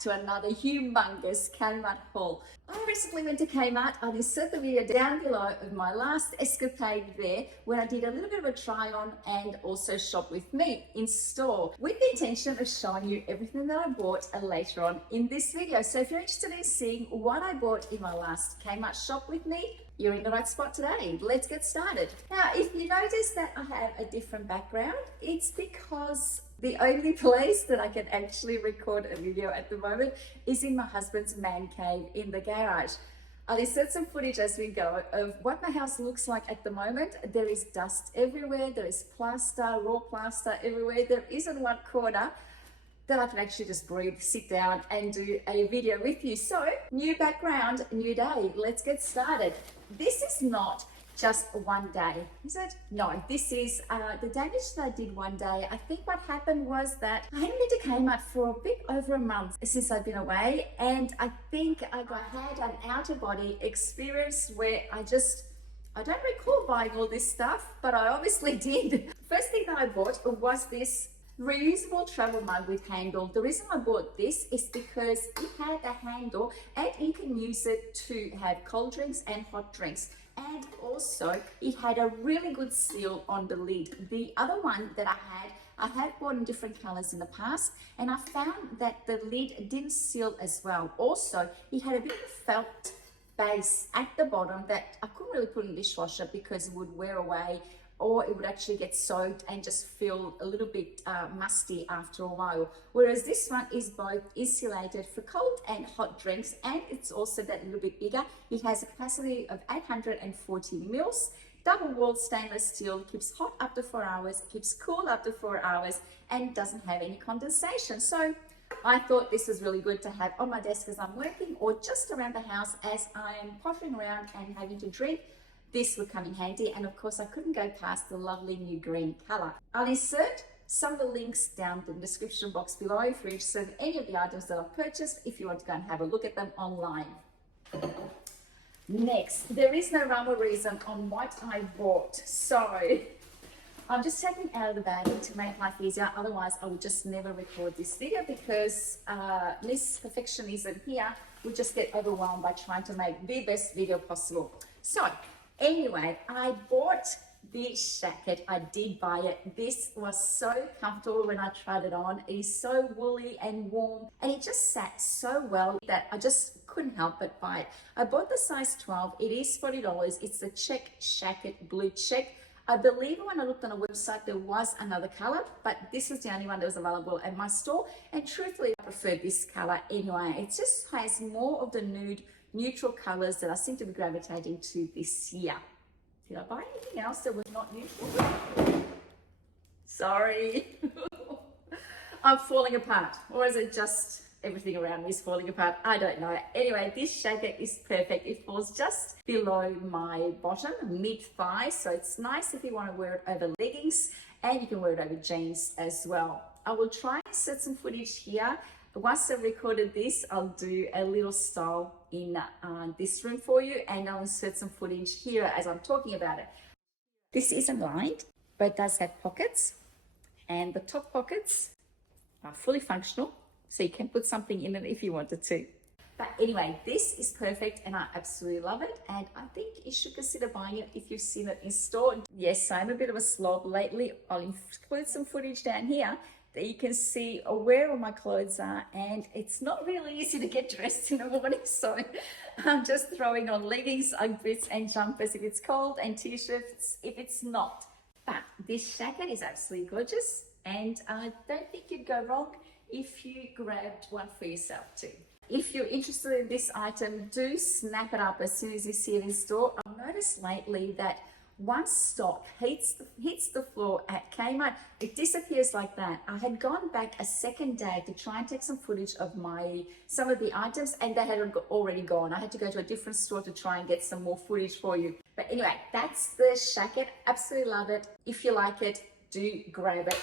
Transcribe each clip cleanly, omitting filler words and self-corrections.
to another humongous Kmart haul. I recently went to Kmart. I'll insert the video down below of my last escapade there when I did a little bit of a try on and also shop with me in store with the intention of showing you everything that I bought later on in this video. So if you're interested in seeing what I bought in my last Kmart shop with me, you're in the right spot today. Let's get started. Now, if you notice that I have a different background, it's because the only place that I can actually record a video at the moment is in my husband's man cave in the garage. I'll insert some footage as we go of what my house looks like at the moment. There is dust everywhere. There is plaster, raw plaster everywhere. There isn't one corner that I can actually just breathe, sit down and do a video with you. So, new background, new day. Let's get started. This is not just one day, is it? No, this is the damage that I did one day. I think what happened was that I hadn't been to Kmart for a bit over a month since I've been away, and I think I had an out-of-body experience where I don't recall buying all this stuff, but I obviously did. First thing that I bought was this reusable travel mug with handle. The reason I bought this is because it had a handle and you can use it to have cold drinks and hot drinks. And also it had a really good seal on the lid. The other one that I had bought in different colors in the past, and I found that the lid didn't seal as well. Also, it had a bit of felt base at the bottom that I couldn't really put in the dishwasher because it would wear away, or it would actually get soaked and just feel a little bit musty after a while. Whereas this one is both insulated for cold and hot drinks, and it's also that little bit bigger. It has a capacity of 840 mils, double-walled stainless steel, keeps hot up to 4 hours, keeps cool up to 4 hours, and doesn't have any condensation. So I thought this was really good to have on my desk as I'm working, or just around the house as I'm pottering around and having to drink. This would come in handy, and of course I couldn't go past the lovely new green color. I'll insert some of the links down in the description box below if you're interested in any of the items that I've purchased, if you want to go and have a look at them online. Next, there is no rhyme or reason on what I bought, so I'm just taking it out of the bag to make life easier. Otherwise I would just never record this video because Miss Perfectionism here would just get overwhelmed by trying to make the best video possible. So anyway, I bought the Shacket. I did buy it. This was so comfortable when I tried it on. It is so woolly and warm, and it just sat so well that I just couldn't help but buy it. I bought the size 12. It is $40. It's the check Shacket blue check. I believe when I looked on a website there was another color, but this is the only one that was available at my store, and truthfully I prefer this color anyway. It just has more of the nude neutral colors that I seem to be gravitating to this year. Did I buy anything else that was not neutral? Sorry. I'm falling apart, or is it just everything around me is falling apart? I don't know. Anyway, this Shacket is perfect. It falls just below my bottom, mid-thigh, so it's nice if you want to wear it over leggings, and you can wear it over jeans as well. I will try and set some footage here. Once I've recorded this, I'll do a little style in this room for you, and I'll insert some footage here as I'm talking about it. This isn't lined, but it does have pockets, and the top pockets are fully functional, so you can put something in it if you wanted to. But anyway, this is perfect and I absolutely love it, and I think you should consider buying it if you've seen it in store. Yes, I'm a bit of a slob lately. I'll include some footage down here that you can see where all my clothes are, and it's not really easy to get dressed in the morning, so I'm just throwing on leggings, UGG boots and jumpers if it's cold, and t-shirts if it's not. But this Shacket is absolutely gorgeous, and I don't think you'd go wrong if you grabbed one for yourself too. If you're interested in this item, do snap it up as soon as you see it in store. I've noticed lately that once stock hits the floor at Kmart, it disappears like that. I had gone back a second day to try and take some footage of some of the items, and they had already gone. I had to go to a different store to try and get some more footage for you. But anyway, that's the Shacket. Absolutely love it. If you like it, do grab it.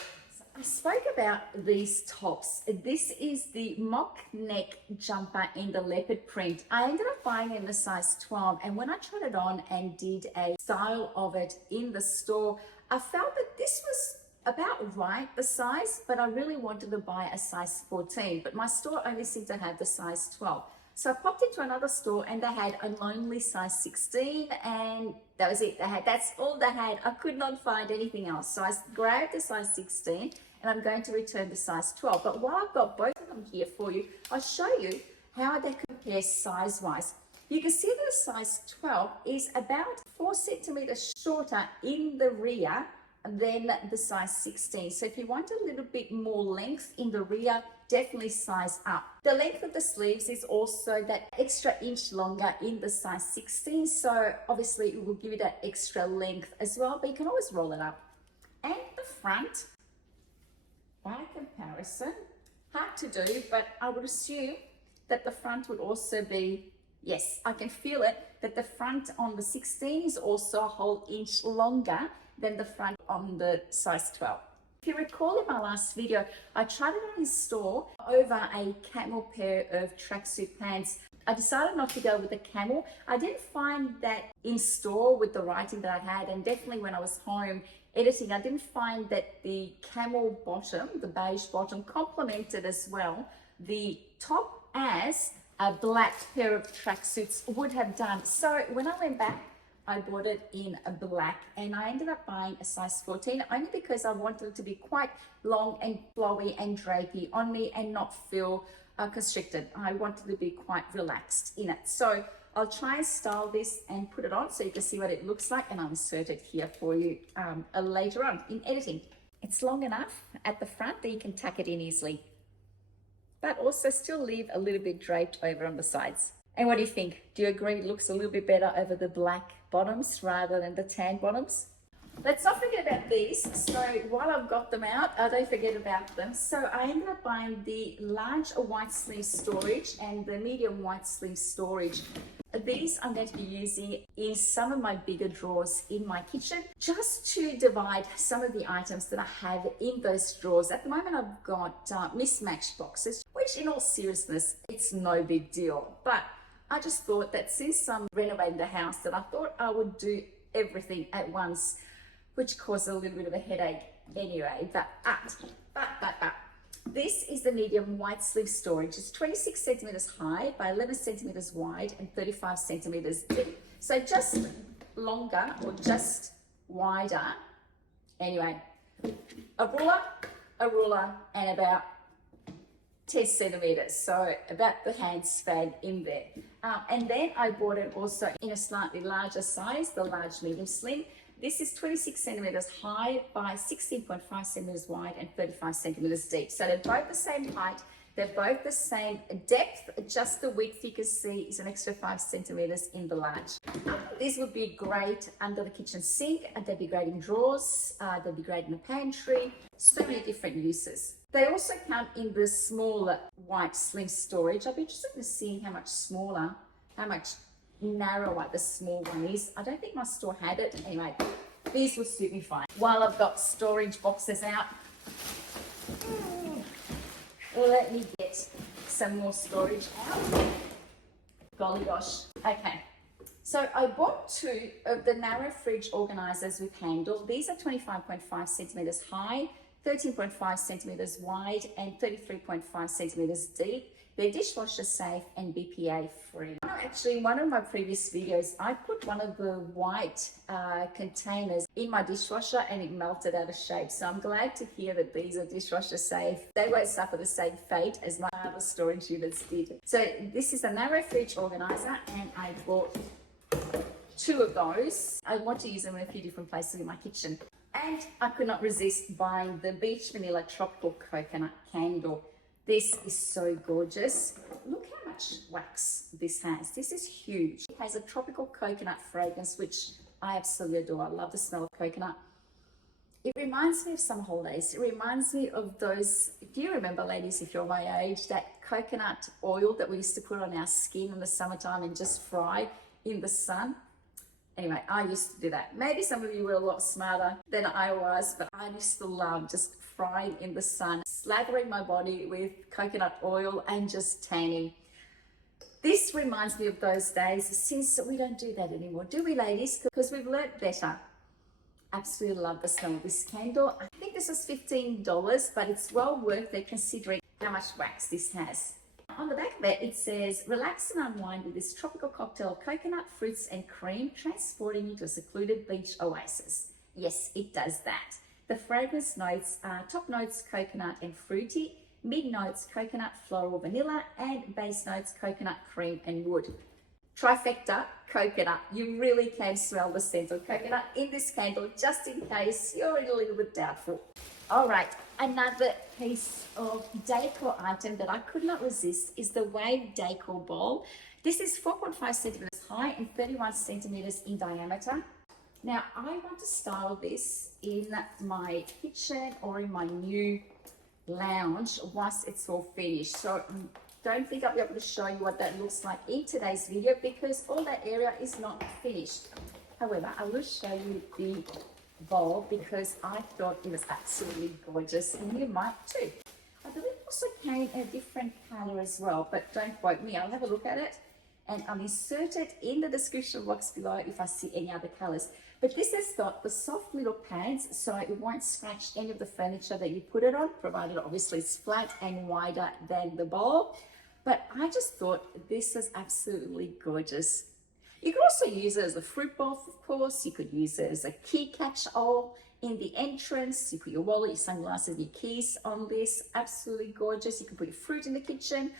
I spoke about these tops. This is the mock neck jumper in the leopard print. I ended up buying it in the size 12, and when I tried it on and did a style of it in the store, I felt that this was about right, the size, but I really wanted to buy a size 14, but my store only seemed to have the size 12. So I popped into another store and they had a lonely size 16, and that was it. That's all they had. I could not find anything else. So I grabbed the size 16 and I'm going to return the size 12. But while I've got both of them here for you, I'll show you how they compare size-wise. You can see that the size 12 is about 4 centimeters shorter in the rear than the size 16. So if you want a little bit more length in the rear, definitely size up. The length of the sleeves is also that extra inch longer in the size 16. So obviously it will give you that extra length as well, but you can always roll it up. And the front, by comparison, hard to do, but I would assume that the front would also be, yes, I can feel it, that the front on the 16 is also a whole inch longer than the front on the size 12. If you recall in my last video, I tried it on in store over a camel pair of tracksuit pants. I decided not to go with the camel. I didn't find that in store with the writing that I had, and definitely when I was home editing, I didn't find that the camel bottom, the beige bottom, complemented as well the top as a black pair of tracksuits would have done. So when I went back, I bought it in a black, and I ended up buying a size 14 only because I wanted it to be quite long and flowy and drapey on me and not feel constricted. I wanted to be quite relaxed in it. So I'll try and style this and put it on so you can see what it looks like, and I'll insert it here for you later on in editing. It's long enough at the front that you can tuck it in easily, but also still leave a little bit draped over on the sides. And what do you think? Do you agree it looks a little bit better over the black bottoms rather than the tan bottoms? Let's not forget about these. So while I've got them out, don't forget about them. So I ended up buying the large white sleeve storage and the medium white sleeve storage. These I'm going to be using in some of my bigger drawers in my kitchen, just to divide some of the items that I have in those drawers. At the moment I've got mismatched boxes, which in all seriousness, it's no big deal. But I just thought that since I'm renovating the house, that I thought I would do everything at once, which caused a little bit of a headache anyway. But this is the medium white sleeve storage. It's 26 centimeters high by 11 centimeters wide and 35 centimeters deep. So just longer or just wider. Anyway, a ruler, and about 10 centimeters, so about the hand span in there. And then I bought it also in a slightly larger size, the large medium slim. This is 26 centimeters high by 16.5 centimeters wide and 35 centimeters deep. So they're both the same height, they're both the same depth, just the width you can see is an extra 5 centimeters in the large. These would be great under the kitchen sink, and they'd be great in drawers, they'd be great in the pantry, so many different uses. They also come in the smaller white slim storage. I'll be interested in seeing how much smaller, how much narrower the small one is. I don't think my store had it. Anyway, these will suit me fine. While I've got storage boxes out, let me get some more storage out. Golly gosh. Okay. So I bought 2 of the narrow fridge organisers with handle. These are 25.5 centimeters high, 13.5 centimeters wide and 33.5 centimeters deep. They're dishwasher safe and BPA free. Actually, in one of my previous videos, I put one of the white containers in my dishwasher and it melted out of shape. So I'm glad to hear that these are dishwasher safe. They won't suffer the same fate as my other storage units did. So this is a narrow fridge organizer, and I bought 2 of those. I want to use them in a few different places in my kitchen. And I could not resist buying the Beach Vanilla Tropical Coconut Candle. This is so gorgeous. Look how much wax this has. This is huge. It has a tropical coconut fragrance, which I absolutely adore. I love the smell of coconut. It reminds me of summer holidays. It reminds me of those, do you remember, ladies, if you're my age, that coconut oil that we used to put on our skin in the summertime and just fry in the sun? Anyway, I used to do that. Maybe some of you were a lot smarter than I was, but I used to love just frying in the sun, slathering my body with coconut oil and just tanning. This reminds me of those days, since we don't do that anymore, do we, ladies? Because we've learnt better. Absolutely love the smell of this candle. I think this was $15, but it's well worth it considering how much wax this has. On the back of it, it says, relax and unwind with this tropical cocktail of coconut, fruits and cream, transporting you to a secluded beach oasis. Yes, it does that. The fragrance notes are top notes coconut and fruity, mid notes coconut, floral, vanilla, and base notes coconut, cream and wood. Trifecta, coconut. You really can smell the scent of coconut in this candle, just in case you're a little bit doubtful. All right, another piece of decor item that I could not resist is the Wave Decor Bowl. This is 4.5 centimeters high and 31 centimeters in diameter. Now, I want to style this in my kitchen or in my new lounge once it's all finished. So don't think I'll be able to show you what that looks like in today's video because all that area is not finished. However, I will show you the bowl because I thought it was absolutely gorgeous and you might too. I believe it also came in a different color as well, but don't quote me. I'll have a look at it and I'll insert it in the description box below if I see any other colors. But this has got the soft little pads so it won't scratch any of the furniture that you put it on, provided obviously it's flat and wider than the bowl. But I just thought this is absolutely gorgeous. You could also use it as a fruit bowl, of course. You could use it as a key catch-all in the entrance. You put your wallet, your sunglasses, your keys on this. Absolutely gorgeous. You can put your fruit in the kitchen.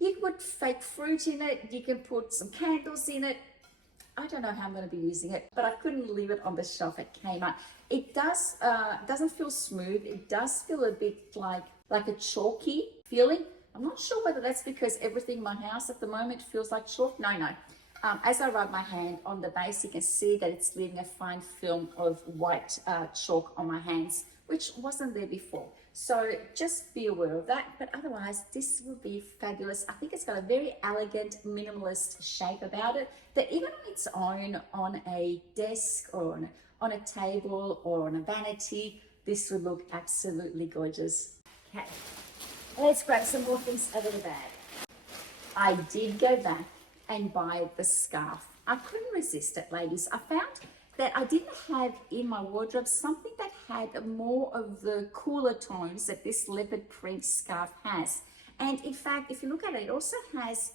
You can put fake fruit in it. You can put some candles in it. I don't know how I'm going to be using it, but I couldn't leave it on the shelf at Kmart. It doesn't feel smooth. It does feel a bit like a chalky feeling. I'm not sure whether that's because everything in my house at the moment feels like chalk. No. As I rub my hand on the base, you can see that it's leaving a fine film of white chalk on my hands, which wasn't there before. So just be aware of that. But otherwise, this will be fabulous. I think it's got a very elegant, minimalist shape about it that even on its own, on a desk or on a table or on a vanity, this would look absolutely gorgeous. Okay, let's grab some more things out of the bag. I did go back and buy the scarf. I couldn't resist it, ladies. I found that I didn't have in my wardrobe something that had more of the cooler tones that this leopard print scarf has. And in fact, if you look at it, it also has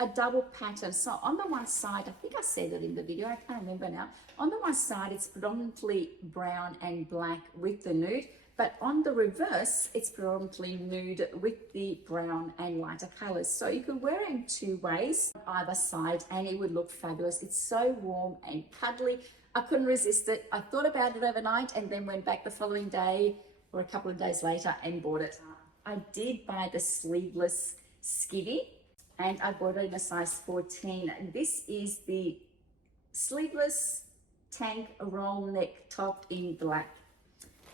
a double pattern. So on the one side, I think I said it in the video, I can't remember now. On the one side, it's predominantly brown and black with the nude, but on the reverse, it's predominantly nude with the brown and lighter colors. So you could wear it in two ways, either side, and it would look fabulous. It's so warm and cuddly. I couldn't resist it. I thought about it overnight and then went back the following day or a couple of days later and bought it. I did buy the sleeveless skivvy and I bought it in a size 14. This is the sleeveless tank roll neck top in black.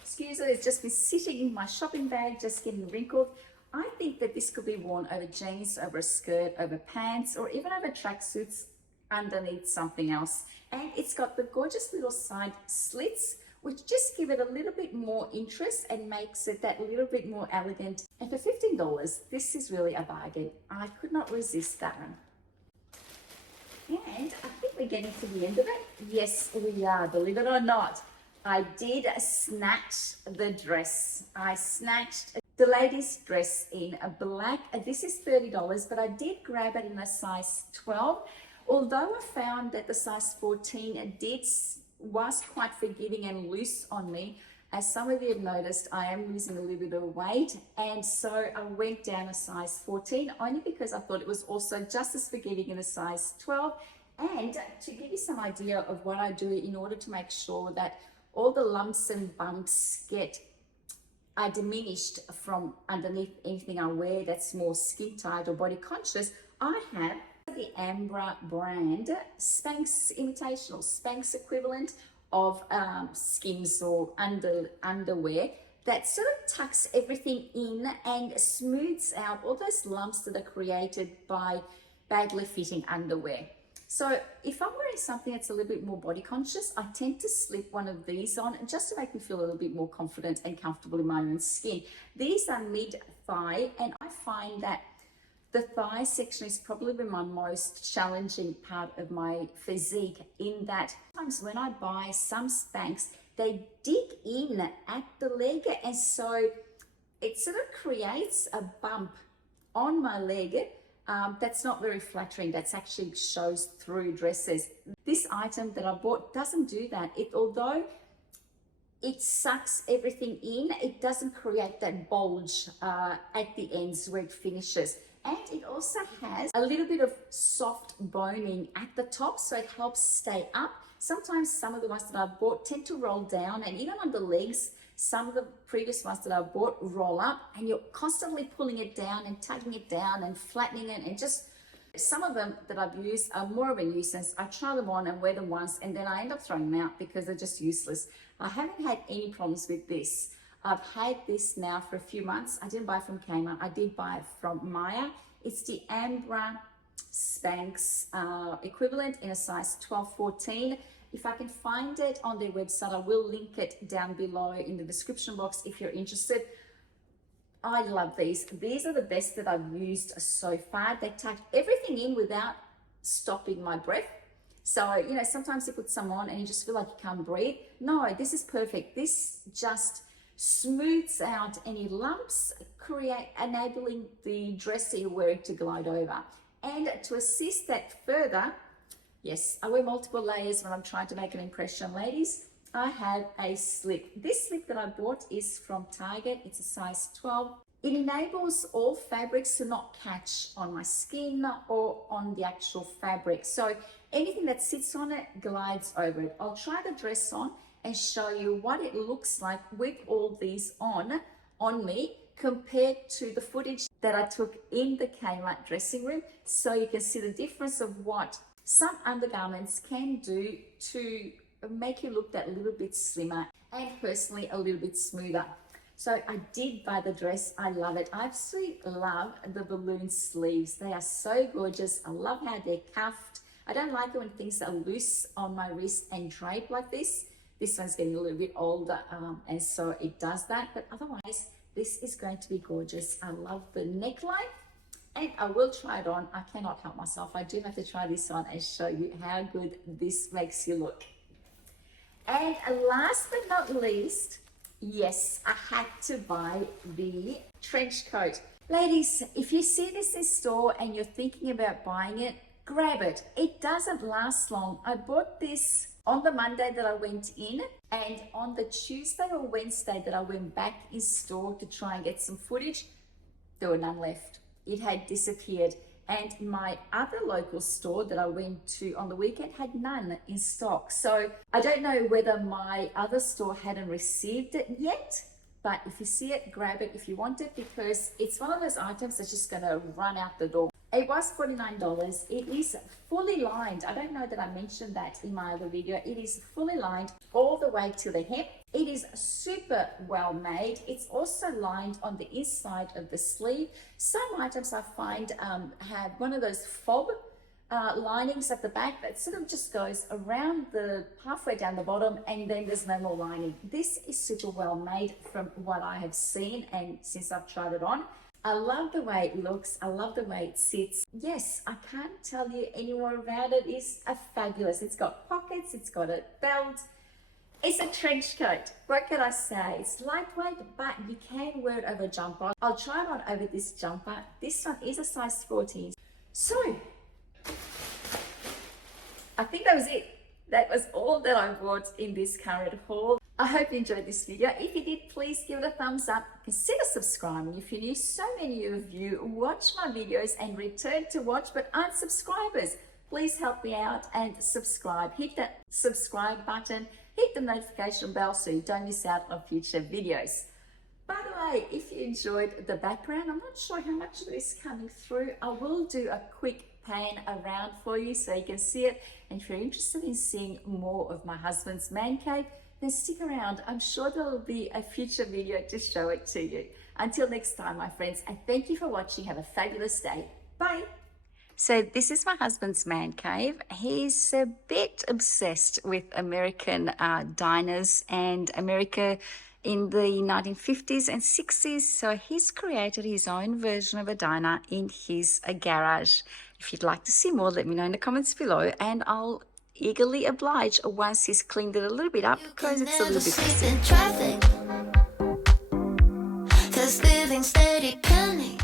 Excuse it, it's just been sitting in my shopping bag, just getting wrinkled. I think that this could be worn over jeans, over a skirt, over pants, or even over tracksuits underneath something else. And it's got the gorgeous little side slits, which just give it a little bit more interest and makes it that little bit more elegant. And for $15, this is really a bargain. I could not resist that one. And I think we're getting to the end of it. Yes, we are, believe it or not. I did snatch the dress. I snatched the lady's dress in a black. This is $30, but I did grab it in a size 12. Although I found that the size 14 was quite forgiving and loose on me, as some of you have noticed, I am losing a little bit of weight, and so I went down a size 14 only because I thought it was also just as forgiving in a size 12. And to give you some idea of what I do in order to make sure that all the lumps and bumps are diminished from underneath anything I wear that's more skin tight or body conscious, I have the Ambra brand Spanx imitation or Spanx equivalent of Skims or underwear that sort of tucks everything in and smooths out all those lumps that are created by badly fitting underwear. So if I'm wearing something that's a little bit more body conscious, I tend to slip one of these on just to make me feel a little bit more confident and comfortable in my own skin. These are mid-thigh, and I find that The thigh section is probably my most challenging part of my physique, in that sometimes when I buy some Spanx, they dig in at the leg, and so it sort of creates a bump on my leg that's not very flattering. That's actually shows through dresses. This item that I bought doesn't do that. Although it sucks everything in, it doesn't create that bulge at the ends where it finishes. And it also has a little bit of soft boning at the top, so it helps stay up. Sometimes some of the ones that I bought tend to roll down, and even on the legs, some of the previous ones that I bought roll up, and you're constantly pulling it down and tugging it down and flattening it, and just some of them that I've used are more of a nuisance. I try them on and wear them once, and then I end up throwing them out because they're just useless. I haven't had any problems with this. I've had this now for a few months. I didn't buy it from Kmart. I did buy it from Maya. It's the Ambra Spanx equivalent in a size 12-14. If I can find it on their website, I will link it down below in the description box if you're interested. I love these. These are the best that I've used so far. They tuck everything in without stopping my breath. So, you know, sometimes you put some on and you just feel like you can't breathe. No, this is perfect. This just smooths out any lumps, enabling the dress that you're wearing to glide over. And to assist that further, yes, I wear multiple layers when I'm trying to make an impression, ladies. I have a slip. This slip that I bought is from Target. It's a size 12. It enables all fabrics to not catch on my skin or on the actual fabric. So anything that sits on it glides over it. I'll try the dress on and show you what it looks like with all these on me compared to the footage that I took in the Kmart dressing room, so you can see the difference of what some undergarments can do to make you look that little bit slimmer and personally a little bit smoother. So I did buy the dress. I love it. I absolutely love the balloon sleeves. They are so gorgeous. I love how they're cuffed. I don't like it when things are loose on my wrist and drape like this. This one's getting a little bit older, and so it does that. But otherwise, this is going to be gorgeous. I love the neckline, and I will try it on. I cannot help myself. I do have to try this on and show you how good this makes you look. And last but not least, yes, I had to buy the trench coat. Ladies, if you see this in store and you're thinking about buying it, grab it. It doesn't last long. I bought this on the Monday that I went in, and on the Tuesday or Wednesday that I went back in store to try and get some footage, there were none left. It had disappeared. And my other local store that I went to on the weekend had none in stock. So I don't know whether my other store hadn't received it yet, but if you see it, grab it if you want it, because it's one of those items that's just gonna run out the door. It was $49. It is fully lined. I don't know that I mentioned that in my other video. It is fully lined all the way to the hem. It is super well made. It's also lined on the inside of the sleeve. Some items I find have one of those fob linings at the back that sort of just goes around the halfway down the bottom, and then there's no more lining. This is super well made from what I have seen and since I've tried it on. I love the way it looks. I love the way it sits. Yes, I can't tell you any more about it. It's fabulous. It's got pockets. It's got a belt. It's a trench coat. What can I say? It's lightweight, but you can wear it over a jumper. I'll try it on over this jumper. This one is a size 14. So, I think that was it. That was all that I bought in this current haul. I hope you enjoyed this video. If you did, please give it a thumbs up. Consider subscribing if you're new. So many of you watch my videos and return to watch but aren't subscribers. Please help me out and subscribe. Hit that subscribe button. Hit the notification bell so you don't miss out on future videos. By the way, if you enjoyed the background, I'm not sure how much of this is coming through. I will do a quick pan around for you so you can see it. And if you're interested in seeing more of my husband's man cave, then stick around. I'm sure there will be a future video to show it to you. Until next time, my friends, and thank you for watching. Have a fabulous day. Bye. So this is my husband's man cave. He's a bit obsessed with American diners, and America in the 1950s and 60s. So he's created his own version of a diner in his garage. If you'd like to see more, let me know in the comments below, and I'll eagerly oblige once he's cleaned it a little bit up because it's a little bit messy. There's living steady penny.